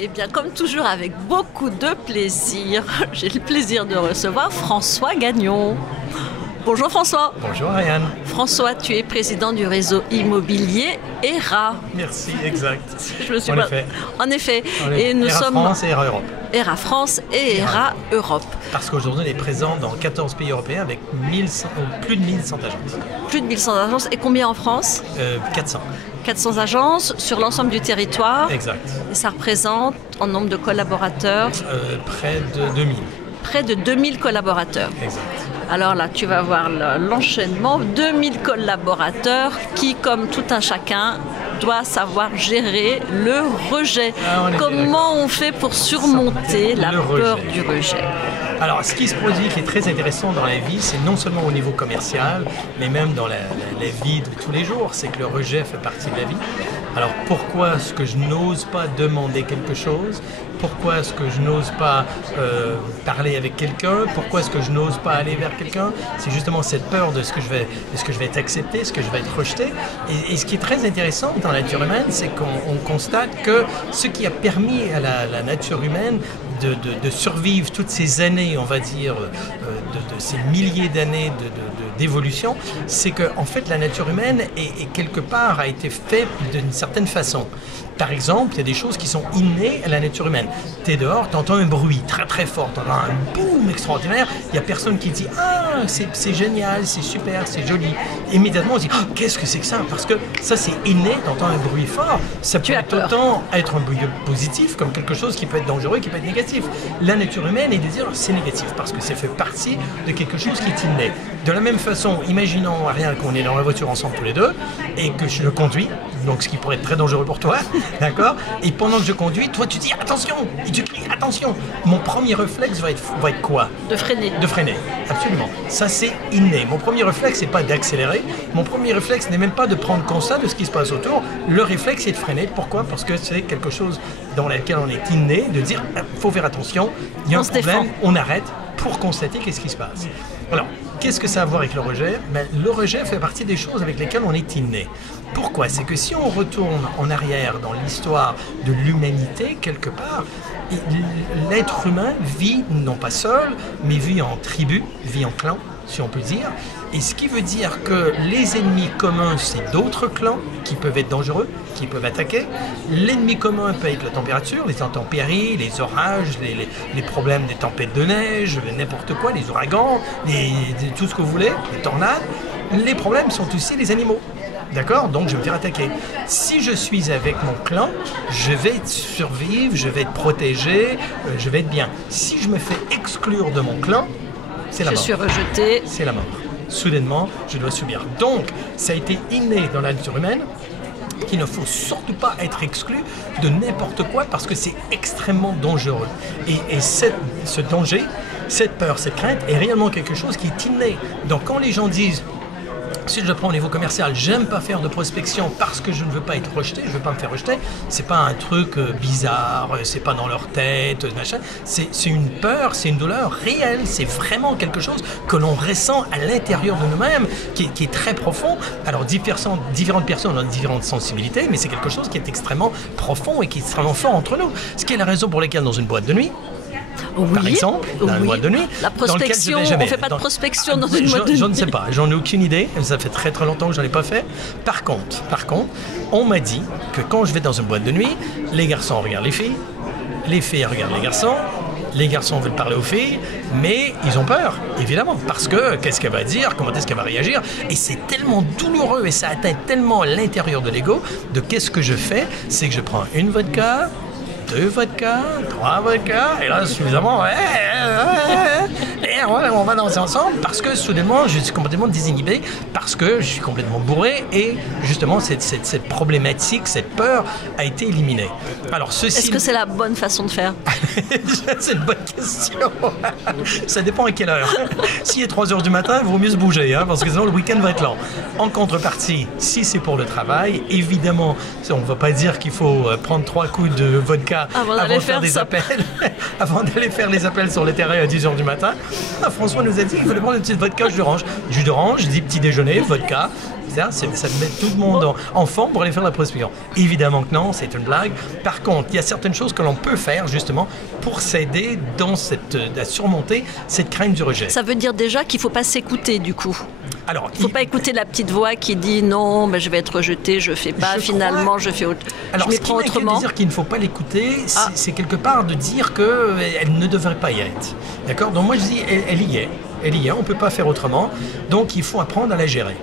Eh bien, comme toujours, avec beaucoup de plaisir, j'ai le plaisir de recevoir François Gagnon. Bonjour François. Bonjour Ariane. François, tu es président du réseau immobilier ERA. Merci, exact. Je me suis En effet. Et nous ERA sommes France et ERA Europe. ERA France et ERA Europe. Parce qu'aujourd'hui, on est présent dans 14 pays européens avec plus de 1100 agences. Plus de 1100 agences. Et combien en France ? 400. 400 agences sur l'ensemble du territoire. Exact. Et ça représente, en nombre de collaborateurs, près de 2000. Près de 2000 collaborateurs. Exact. Alors là, tu vas voir l'enchaînement. 2000 collaborateurs qui, comme tout un chacun, doit savoir gérer le rejet. Comment on fait pour surmonter la peur du rejet ? Alors, ce qui se produit, qui est très intéressant dans la vie, c'est non seulement au niveau commercial, mais même dans la vie de tous les jours, c'est que le rejet fait partie de la vie. Alors, pourquoi est-ce que je n'ose pas demander quelque chose ? Pourquoi est-ce que je n'ose pas parler avec quelqu'un? Pourquoi est-ce que je n'ose pas aller vers quelqu'un? C'est justement cette peur de ce que je vais être accepté, ce que je vais être rejeté. Et ce qui est très intéressant dans la nature humaine, c'est qu'on constate que ce qui a permis à la nature humaine de survivre toutes ces années, on va dire, de ces milliers d'années d'évolution, c'est que en fait la nature humaine est quelque part a été faite d'une certaine façon. Par exemple, il y a des choses qui sont innées à la nature humaine. Tu es dehors, tu entends un bruit très très fort, tu entends un boom extraordinaire, il n'y a personne qui dit « Ah, c'est génial, c'est super, c'est joli ». Immédiatement, on se dit « Qu'est-ce que c'est que ça ?» Parce que ça, c'est inné, tu entends un bruit fort. Ça peut autant être un bruit positif comme quelque chose qui peut être dangereux, qui peut être négatif. La nature humaine est de dire « C'est négatif » parce que ça fait partie de quelque chose qui est inné. De la même façon, imaginons, Ariane, qu'on est dans la voiture ensemble tous les deux et que je le conduis, donc ce qui pourrait être très dangereux pour toi, d'accord? Et pendant que je conduis, toi tu dis attention, et tu cries attention. Mon premier réflexe va être quoi? De freiner. De freiner, absolument. Ça c'est inné. Mon premier réflexe, c'est pas d'accélérer. Mon premier réflexe n'est même pas de prendre constat de ce qui se passe autour. Le réflexe, c'est de freiner. Pourquoi? Parce que c'est quelque chose dans lequel on est inné, de dire faut faire attention, il y a un problème, on arrête pour constater qu'est-ce qui se passe. Alors, qu'est-ce que ça a à voir avec le rejet? Le rejet fait partie des choses avec lesquelles on est inné. Pourquoi? C'est que si on retourne en arrière dans l'histoire de l'humanité, quelque part, l'être humain vit non pas seul, mais vit en tribu, vit en clan, si on peut dire. Et ce qui veut dire que les ennemis communs, c'est d'autres clans qui peuvent être dangereux, qui peuvent attaquer. L'ennemi commun peut être la température, les intempéries, les orages, les problèmes des tempêtes de neige, n'importe quoi, les ouragans, tout ce que vous voulez, les tornades. Les problèmes sont aussi les animaux. D'accord? Donc je vais me faire attaquer. Si je suis avec mon clan, je vais survivre, je vais être protégé, je vais être bien. Si je me fais exclure de mon clan, c'est la mort. Je suis rejeté. C'est la mort. Soudainement, je dois subir. Donc, ça a été inné dans la nature humaine qu'il ne faut surtout pas être exclu de n'importe quoi parce que c'est extrêmement dangereux. Et ce danger, cette peur, cette crainte est réellement quelque chose qui est inné. Donc, quand les gens disent si je le prends au niveau commercial, j'aime pas faire de prospection parce que je ne veux pas être rejeté, je veux pas me faire rejeter. C'est pas un truc bizarre, c'est pas dans leur tête, machin. C'est une peur, c'est une douleur réelle. C'est vraiment quelque chose que l'on ressent à l'intérieur de nous-mêmes, qui est très profond. Alors différentes personnes ont différentes sensibilités, mais c'est quelque chose qui est extrêmement profond et qui est extrêmement fort entre nous. Ce qui est la raison pour laquelle dans une boîte de nuit, par exemple, dans une boîte de nuit. La prospection, on ne fait pas de prospection dans une boîte de nuit. Je ne sais pas, j'en ai aucune idée, ça fait très très longtemps que je n'en ai pas fait. Par contre, on m'a dit que quand je vais dans une boîte de nuit, les garçons regardent les filles regardent les garçons veulent parler aux filles, mais ils ont peur, évidemment, parce que qu'est-ce qu'elle va dire, comment est-ce qu'elle va réagir, et c'est tellement douloureux et ça atteint tellement l'intérieur de l'ego de qu'est-ce que je fais, c'est que je prends une vodka, 2 vodkas, 3 vodkas, et là, suffisamment, et on va danser ensemble parce que soudainement, je suis complètement désinhibé, parce que je suis complètement bourré, et justement, cette problématique, cette peur a été éliminée. Alors, est-ce que c'est la bonne façon de faire? C'est une bonne question. Ça dépend à quelle heure. S'il est 3 heures du matin, il vaut mieux se bouger, parce que sinon, le week-end va être lent. En contrepartie, si c'est pour le travail, évidemment, on ne va pas dire qu'il faut prendre 3 coups de vodka avant de faire des appels, avant d'aller faire les appels sur le terrain à 10h du matin. François nous a dit qu'il fallait prendre une petite vodka jus d'orange. Jus d'orange, dit petit déjeuner, vodka. etc. Ça met tout le monde en forme pour aller faire la prospection. Évidemment que non, c'est une blague. Par contre, il y a certaines choses que l'on peut faire justement pour s'aider à surmonter cette crainte du rejet. Ça veut dire déjà qu'il ne faut pas s'écouter du coup. Alors, il ne faut pas écouter la petite voix qui dit non, ben je vais être rejeté, je ne fais pas, je fais autre. Alors, je m'y prends autrement. De dire qu'il ne faut pas l'écouter, c'est quelque part de dire qu'elle ne devrait pas y être. D'accord? Donc moi je dis, elle y est. Elle y est, on ne peut pas faire autrement. Donc il faut apprendre à la gérer.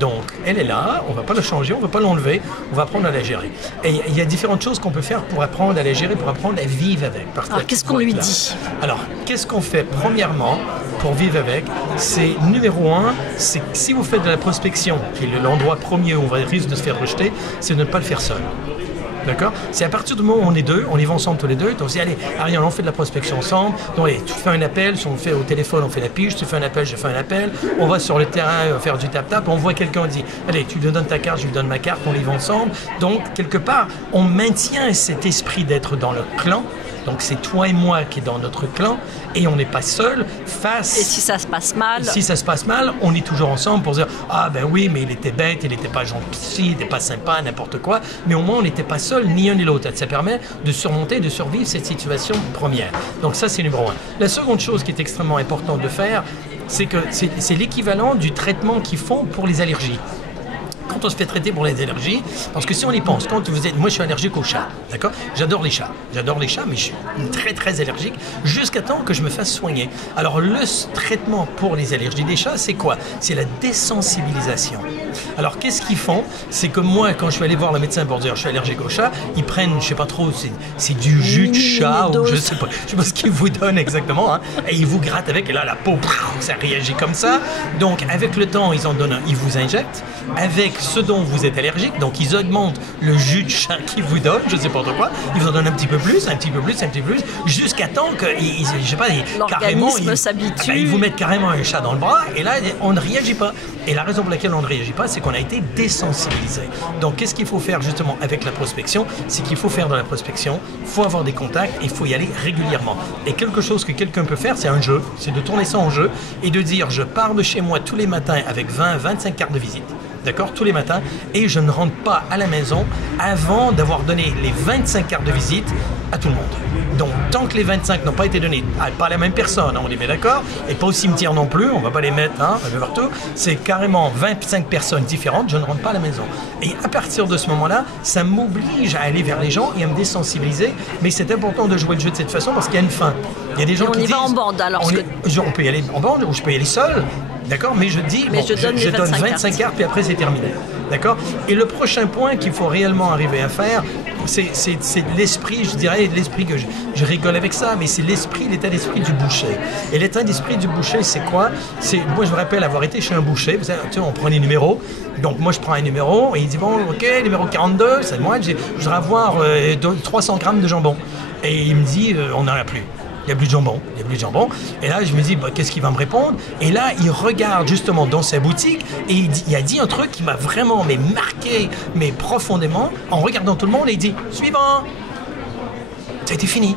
Donc, elle est là, on ne va pas la changer, on ne va pas l'enlever, on va apprendre à la gérer. Et il y a différentes choses qu'on peut faire pour apprendre à la gérer, pour apprendre à vivre avec. Alors, qu'est-ce qu'on lui dit? Alors, qu'est-ce qu'on fait premièrement pour vivre avec? C'est numéro un, c'est que si vous faites de la prospection, qui est l'endroit premier où on risque de se faire rejeter, c'est de ne pas le faire seul. D'accord? C'est à partir du moment où on est deux, on y va ensemble tous les deux, donc on se dit, allez, Ariane, on fait de la prospection ensemble, donc allez, tu fais un appel, si on fait au téléphone, on fait la pige, tu fais un appel, je fais un appel, on va sur le terrain faire du tap-tap, on voit quelqu'un, on dit, allez, tu lui donnes ta carte, je lui donne ma carte, on y va ensemble, donc quelque part, on maintient cet esprit d'être dans le clan. Donc c'est toi et moi qui est dans notre clan et on n'est pas seul face... Et si ça se passe mal? Si ça se passe mal, on est toujours ensemble pour dire « Ah ben oui, mais il était bête, il n'était pas gentil, il n'était pas sympa, n'importe quoi. » Mais au moins, on n'était pas seul, ni un ni l'autre. Ça permet de surmonter, de survivre cette situation première. Donc ça, c'est numéro un. La seconde chose qui est extrêmement importante de faire, c'est que c'est l'équivalent du traitement qu'ils font pour les allergies. Quand on se fait traiter pour les allergies, parce que si on y pense, moi je suis allergique aux chats, d'accord? J'adore les chats, mais je suis très très allergique jusqu'à temps que je me fasse soigner. Alors le traitement pour les allergies des chats, c'est quoi? C'est la désensibilisation. Alors qu'est-ce qu'ils font? C'est que moi, quand je suis allé voir le médecin pour dire je suis allergique aux chats, ils prennent, je sais pas trop, c'est du jus de chat ou je sais pas ce qu'ils vous donnent exactement, hein, et ils vous grattent avec, et là la peau, ça réagit comme ça. Donc avec le temps, ils vous injectent avec ce dont vous êtes allergique, donc ils augmentent le jus de chat qu'ils vous donnent, je sais pas trop quoi, ils vous en donnent un petit peu plus, jusqu'à temps que, je sais pas, carrément, s'habitue. Ils vous mettent carrément un chat dans le bras, et là, on ne réagit pas. Et la raison pour laquelle on ne réagit pas, c'est qu'on a été désensibilisé. Donc, qu'est-ce qu'il faut faire justement avec la prospection? C'est qu'il faut faire de la prospection, il faut avoir des contacts, et il faut y aller régulièrement. Et quelque chose que quelqu'un peut faire, c'est un jeu, c'est de tourner ça en jeu, et de dire, je pars de chez moi tous les matins avec 20-25 cartes de visite. D'accord, tous les matins, et je ne rentre pas à la maison avant d'avoir donné les 25 cartes de visite à tout le monde. Donc, tant que les 25 n'ont pas été donnés, pas à la même personne, hein, on les met d'accord, et pas au cimetière non plus, on ne va pas les mettre un peu partout, c'est carrément 25 personnes différentes, je ne rentre pas à la maison. Et à partir de ce moment-là, ça m'oblige à aller vers les gens et à me désensibiliser, mais c'est important de jouer le jeu de cette façon parce qu'il y a une fin. Il y a des gens qui disent... On y va en bande, alors. On peut y aller en bande ou je peux y aller seul. D'accord, mais je dis, je donne 25 cartes, puis après c'est terminé. D'accord? Et le prochain point qu'il faut réellement arriver à faire, c'est l'esprit, je dirais, l'esprit que je rigole avec ça, mais c'est l'état d'esprit du boucher. Et l'état d'esprit du boucher, c'est quoi? Moi, je me rappelle avoir été chez un boucher, vous savez, on prend les numéros. Donc, moi, je prends un numéro, et il dit, bon, ok, numéro 42, c'est moi, je voudrais avoir 300 grammes de jambon. Et il me dit, on n'en a plus. Il n'y a plus de jambon, Et là, je me dis, qu'est-ce qu'il va me répondre? Et là, il regarde justement dans sa boutique et il a dit un truc qui m'a vraiment marqué, profondément, en regardant tout le monde, et il dit, suivant. Ça a été fini.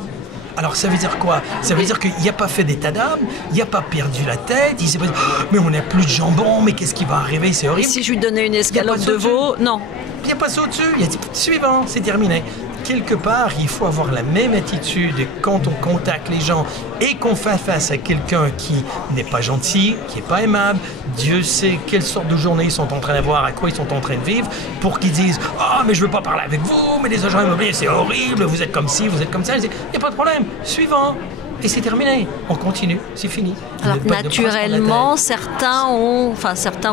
Alors, ça veut dire quoi? Ça veut dire qu'il n'a pas fait d'état d'âme, il n'a pas perdu la tête, il s'est pas dit, oh, mais on n'a plus de jambon, mais qu'est-ce qui va arriver? C'est horrible. Et si je lui donnais une escalope de veau? Non. Il n'y a pas ça au-dessus. Il a dit, suivant, c'est terminé. Quelque part, il faut avoir la même attitude quand on contacte les gens et qu'on fait face à quelqu'un qui n'est pas gentil, qui n'est pas aimable. Dieu sait quelle sorte de journée ils sont en train d'avoir, à quoi ils sont en train de vivre, pour qu'ils disent « Ah, mais je ne veux pas parler avec vous, mais les agents immobiliers, c'est horrible, vous êtes comme ci, vous êtes comme ça. » Il n'y a pas de problème, suivant. Et c'est terminé, on continue, c'est fini. Alors naturellement,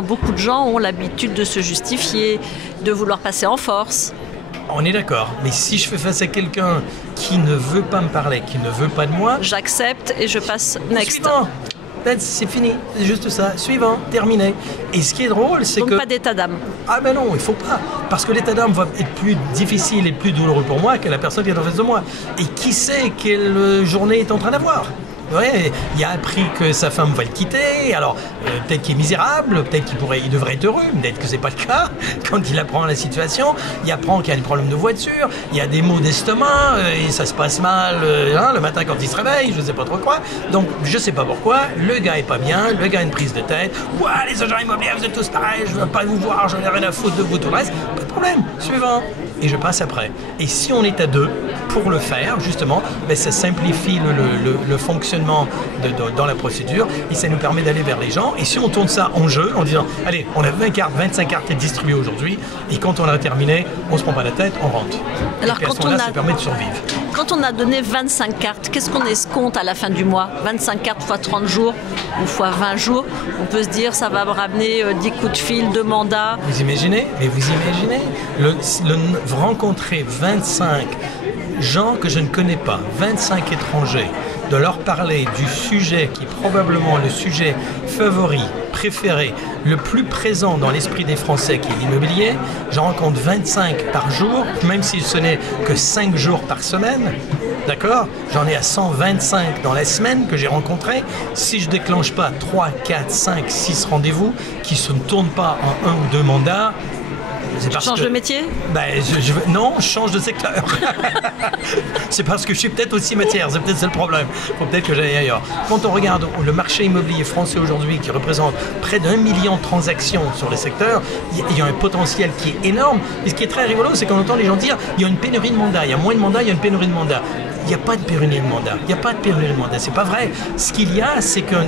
beaucoup de gens ont l'habitude de se justifier, de vouloir passer en force. On est d'accord, mais si je fais face à quelqu'un qui ne veut pas me parler, qui ne veut pas de moi... J'accepte et je passe next. Suivant. C'est fini, c'est juste ça. Suivant, terminé. Et ce qui est drôle, c'est que... Donc pas d'état d'âme. Ah ben non, il faut pas. Parce que l'état d'âme va être plus difficile et plus douloureux pour moi que la personne qui est en face de moi. Et qui sait quelle journée est en train d'avoir? Ouais, il a appris que sa femme va le quitter, alors peut-être qu'il est misérable, peut-être il devrait être heureux, peut-être que c'est pas le cas quand il apprend la situation. Il apprend qu'il y a des problèmes de voiture, il y a des maux d'estomac, et ça se passe mal le matin quand il se réveille, je sais pas trop quoi. Donc je sais pas pourquoi, le gars est pas bien, le gars a une prise de tête. Ouah, les agents immobiliers, vous êtes tous pareils, je veux pas vous voir, j'en ai rien à foutre de vous, tout le reste. Pas de problème, suivant. Et je passe après. Et si on est à deux pour le faire, justement, ben ça simplifie le fonctionnement dans la procédure et ça nous permet d'aller vers les gens. Et si on tourne ça en jeu, en disant, allez, on a 20 cartes, 25 cartes distribuées aujourd'hui, et quand on a terminé, on se prend pas la tête, on rentre. Alors, et quand ça permet de survivre. Quand on a donné 25 cartes, qu'est-ce qu'on escompte à la fin du mois? 25 cartes fois 30 jours ou fois 20 jours, on peut se dire, ça va me ramener 10 coups de fil, 2 mandats. Vous imaginez? Mais vous imaginez rencontrer 25 gens que je ne connais pas, 25 étrangers, de leur parler du sujet qui est probablement le sujet favori, préféré, le plus présent dans l'esprit des Français qui est l'immobilier. J'en rencontre 25 par jour, même si ce n'est que 5 jours par semaine. D'accord? J'en ai à 125 dans la semaine que j'ai rencontré. Si je déclenche pas 3, 4, 5, 6 rendez-vous qui ne tournent pas en 1 ou 2 mandats, tu changes de métier? Non, je change de secteur. C'est parce que je suis peut-être aussi matière, c'est peut-être ça le problème. Il faut peut-être que j'aille ailleurs. Quand on regarde le marché immobilier français aujourd'hui, qui représente près d'1 million de transactions sur les secteurs, il y a un potentiel qui est énorme. Et ce qui est très rigolo, c'est qu'on entend les gens dire il y a une pénurie de mandats, il y a moins de mandats, il y a une pénurie de mandats. Il n'y a pas de pénurie de mandat. Il n'y a pas de pénurie de mandat. C'est pas vrai. Ce qu'il y a, c'est qu'un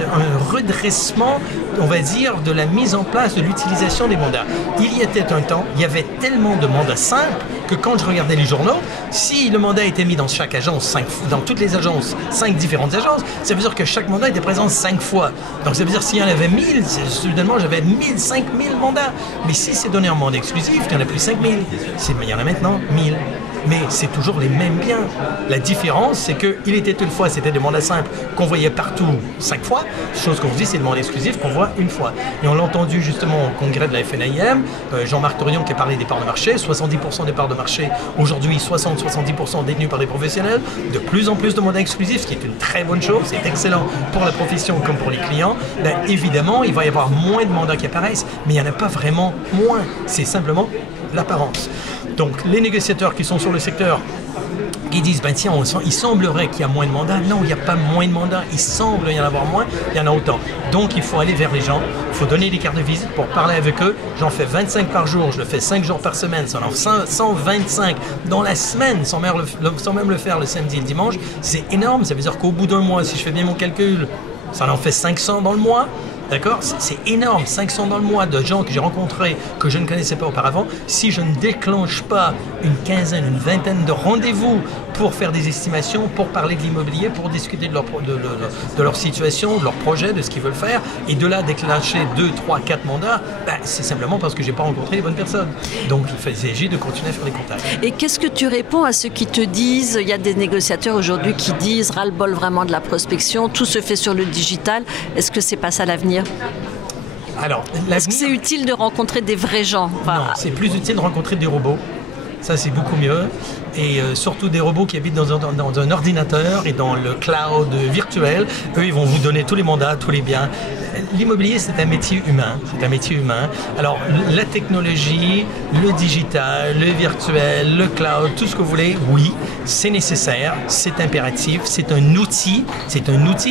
redressement, on va dire, de la mise en place de l'utilisation des mandats. Il y était un temps, il y avait tellement de mandats simples que quand je regardais les journaux, si le mandat était mis dans chaque agence, dans toutes les agences, 5 différentes agences, ça veut dire que chaque mandat était présent 5 fois. Donc ça veut dire s'il y en avait 1000, soudainement j'avais 1000, 5000 mandats. Mais si c'est donné en mandat exclusif, il n'y en a plus 5000. Il y en a maintenant 1000. Mais c'est toujours les mêmes biens. La différence, c'est qu'il était une fois, c'était des mandats simples qu'on voyait partout 5 fois, chose qu'on se dit, c'est le mandat exclusif qu'on voit une fois. Et on l'a entendu justement au congrès de la FNAIM, Jean-Marc Torion qui a parlé des parts de marché, 70% des parts de marché, aujourd'hui 60-70% détenus par des professionnels, de plus en plus de mandats exclusifs, ce qui est une très bonne chose, c'est excellent pour la profession comme pour les clients. Ben, évidemment, il va y avoir moins de mandats qui apparaissent, mais il n'y en a pas vraiment moins, c'est simplement l'apparence. Donc les négociateurs qui sont sur le secteur qui disent ben tiens, il semblerait qu'il y a moins de mandats. Non, il n'y a pas moins de mandats, il semble y en avoir moins, il y en a autant. Donc il faut aller vers les gens, il faut donner des cartes de visite pour parler avec eux. J'en fais 25 par jour, je le fais 5 jours par semaine, ça en fait 125 dans la semaine, sans même le faire le samedi et le dimanche. C'est énorme, ça veut dire qu'au bout d'un mois, si je fais bien mon calcul, ça en fait 500 dans le mois. D'accord? C'est énorme, 500 dans le mois de gens que j'ai rencontrés, que je ne connaissais pas auparavant. Si je ne déclenche pas une quinzaine, une vingtaine de rendez-vous pour faire des estimations, pour parler de l'immobilier, pour discuter de leur situation, de leur projet, de ce qu'ils veulent faire, et de là déclencher 2, 3, 4 mandats, ben, c'est simplement parce que je n'ai pas rencontré les bonnes personnes. Donc il s'agit de continuer à faire des contacts. Et qu'est-ce que tu réponds à ceux qui te disent, il y a des négociateurs aujourd'hui qui disent ras-le-bol vraiment de la prospection, tout se fait sur le digital, est-ce que c'est pas ça l'avenir? Alors, est-ce que c'est utile de rencontrer des vrais gens? Non, c'est plus utile de rencontrer des robots. Ça, c'est beaucoup mieux. Et surtout des robots qui habitent dans un ordinateur et dans le cloud virtuel. Eux, ils vont vous donner tous les mandats, tous les biens. L'immobilier, c'est un métier humain. C'est un métier humain. Alors, la technologie, le digital, le virtuel, le cloud, tout ce que vous voulez, oui, c'est nécessaire, c'est impératif, c'est un outil,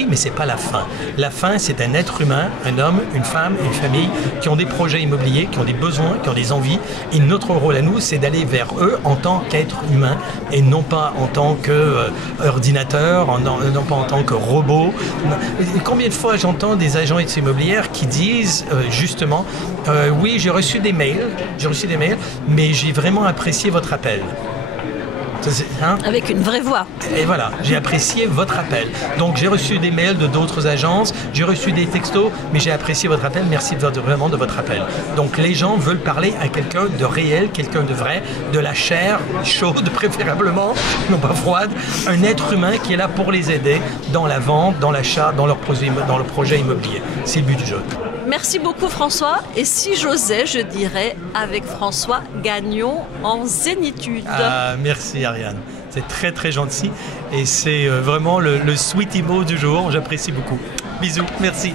mais c'est pas la fin. La fin, c'est un être humain, un homme, une femme, une famille, qui ont des projets immobiliers, qui ont des besoins, qui ont des envies. Et notre rôle à nous, c'est d'aller vers eux en tant qu'être humain et non pas en tant qu'ordinateur, non pas en tant que robot. Combien de fois j'entends des agents immobilières qui disent justement oui, j'ai reçu des mails, mais j'ai vraiment apprécié votre appel. Avec une vraie voix. Et voilà, j'ai apprécié votre appel. Donc j'ai reçu des mails de d'autres agences, j'ai reçu des textos, mais j'ai apprécié votre appel, merci vraiment de votre appel. Donc les gens veulent parler à quelqu'un de réel, quelqu'un de vrai, de la chair chaude préférablement, non pas froide, un être humain qui est là pour les aider dans la vente, dans l'achat, dans leur projet immobilier. C'est le but du jeu. Merci beaucoup François. Et si j'osais, je dirais avec François, gagnons en zénitude. Merci Ariane. C'est très très gentil et c'est vraiment le sweetie mot du jour. J'apprécie beaucoup. Bisous, merci.